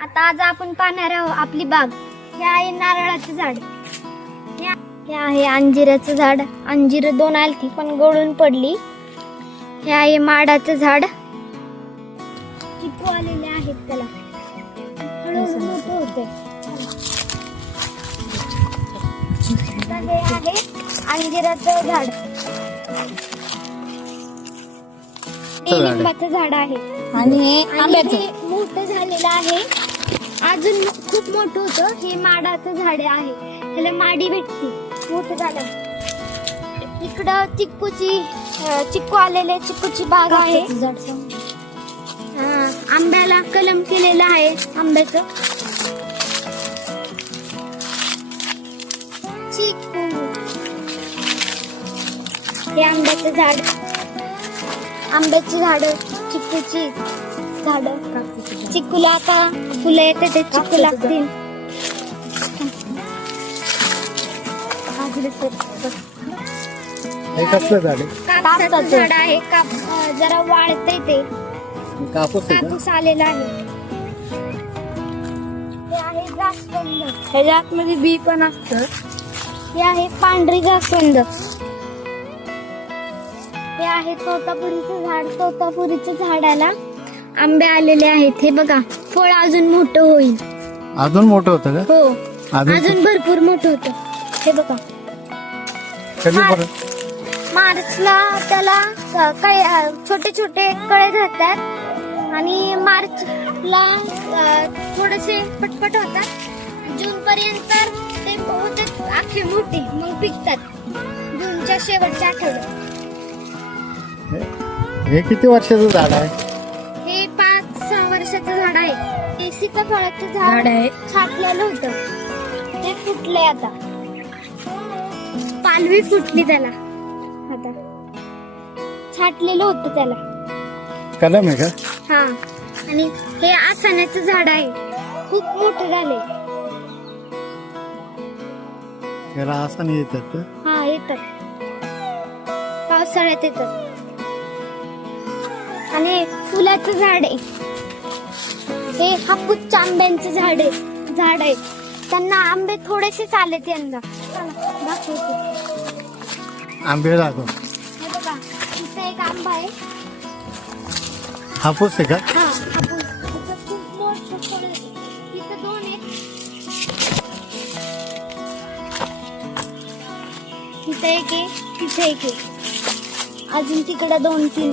आता आज आपण पाहणार आहोत आपली बाग. हे आहे नारळाचं झाड. हे हे आहे अंजिराचं झाड. अंजीर दोन आलती पण गळून पडली. हे आहे माडाचं झाड. चिकू आलेले आहेत त्याला. हळूहळू होते हे आहे अंजिराचं झाड. झाड आहे. लिंबाचं झाड आहे. आणि हे आंब्याचं. हे मोठं झालेलं आहे. अजून खूप मोठं होतं. हे माडाचं झाड आहे. त्याला माडी भेटते. मोठं झालं इकडं चिक्कूची चिक्कू आलेले चिक्कूची बाग आहे. आंब्याला कलम केलेलं आहे आंब्याचं. चिक्कू. हे आंब्याचं झाड. आंब्याची झाड चिक्कूची. झाड. चिक्कूला आता फुलं येते ते कापसाचं लागतील. कसलं झाड आहे? कापसाचं. झाड आहे. काप जरा वाळतंय ते. कापूस कापूस आलेला आहे. हे आहे जास्वंद ह्याच्या आतमध्ये बी पण असतं. हे आहे पांढरी जास्वंद हे आहे तोतापुरीचं झाड. तोतापुरीच्या झाडाला आंबे आलेले आहेत हे बघा. फळ अजून मोठं होईल. अजून मोठं होतं का? हो. अजून अजून भरपूर मोठं होतं. हे बघा. कधी हा. परत मार्चला त्याला क- काही अ, छोटे छोटे कळे राहतात आणि मार्चला अ, थोडेसे पटपट होतात. जून पर्यंत ते होते अख्खे मोठे मग पिकतात. जूनच्या शेवटच्या आठवड्यात. हे किती वर्षाचं झाड आहे? आहे ते सीताफळाचं झाड आहे. छाटलेलं होतं. ते फुटलंय आता. पालवी फुटली त्याला. आता. छाटलेलं होतं त्याला. कलम आहे का? हा. आणि हे आसाण्याचं झाड आहे. खूप मोठं झाले त्याला असं नाही येतात का? हा येतात. पावसाळ्यात येतात. आणि फुलाचं झाड आहे. हे हापूस आंब्यांचं झाड आहे. झाड आहे. त्यांना आंबे थोडेसेच आलेत यंदा. चला, दाखवते. आंबे दाखव हे बघा इथे एक आंबा आहे. हापूस आहे का? हा हापूस. इथं खूप मोठं फळ आहे. इथं दोन इथं एक आहे तिथे एक आहे. अजून तिकडं दोन तीन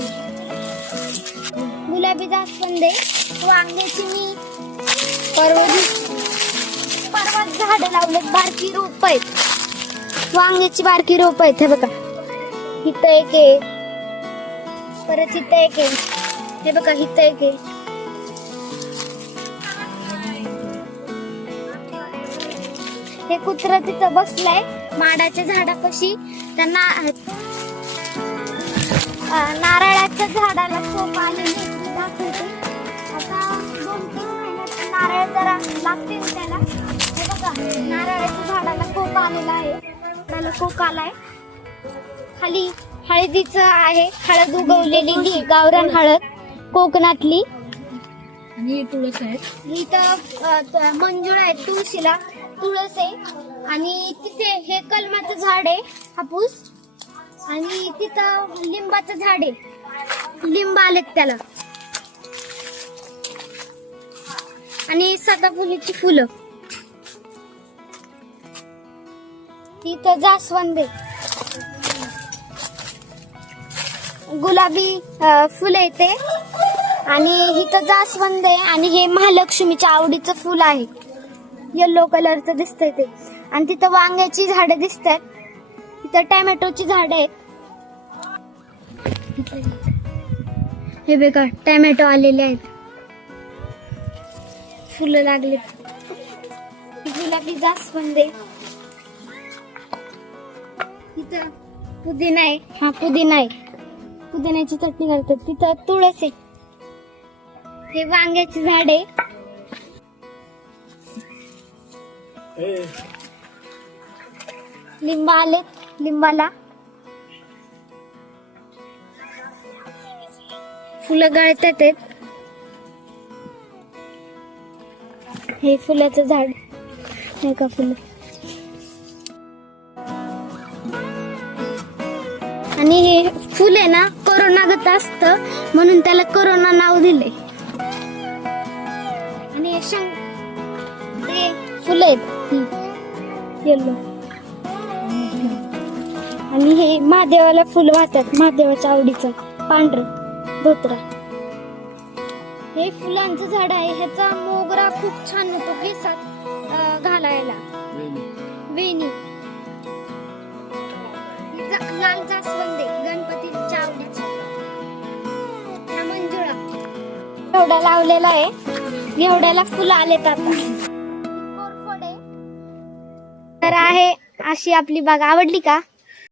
गुलाबी जास्वंदे वांग्याची मी परवा परवा झाड लावलेत बारकी रोप आहेत. वांग्याची बारकी रोप आहेत हे बघा. इथं एक आहे. परत इथं एक आहे. हे बघा इथं एक आहे. हे कुत्र तिथं बसलंय. माडाच्या झाडापाशी. त्यांना नारळाच्या झाडाला खूप आलेली जरा लागतील त्याला. हे बघा नारळाच्या झाडाला कोप आलेला आहे. त्याला कोक आलाय. खाली हळदीचं आहे. हळद उगवलेली गावरान हळद कोकणातली. आणि तुळस आहे. इथं मंजूळ आहे तुळशीला. तुळस आहे. आणि तिथे हे कलमाचं झाड आहे हापूस. आणि तिथं लिंबाचं झाड आहे. लिंब आलेत त्याला. आणि सदाफुलीची फुलं. तिथं जास्वंद आहे. गुलाबी फुलं येते आणि इथं जास्वंद आहे आणि हे महालक्ष्मीच्या आवडीचं फुल आहे. येल्लो कलरचं दिसतंय ते. आणि तिथं वांग्याची झाडं दिसत आहेत तिथं टॅमॅटोची झाडं आहेत. हे बेकार टॅमॅटो आलेले आहेत. फुलं लागलेत गुलाबी जास्वंद तिथं पुदिना आहे. हा पुदिना आहे. पुदिन्याची चटणी घालतात तिथं तुळस आहे. हे वांग्याचे झाड आहे. लिंब आलेत लिंबाला. फुलं गळतात आहेत. हे फुलाचं झाड. हे का फुलं? आणि हे फुल आहे ना कोरोनागत असतं म्हणून त्याला कोरोना नाव दिले आणि हे शंक ते फुलं आहेत. येलो आणि हे महादेवाला फुलं वाहतात महादेवाच्या आवडीचं. पांढरं धोत्रा. हे फुलांचं झाड आहे ह्याचा छान होतो केसात घालायला. वेणी. लाल जास्वंद गणपतीच्या आवडीची हा मंजुळा. एवढा लावलेला आहे. एवढ्याला फुलं आलेत आता. तर आहे अशी आपली बाग. आवडली का?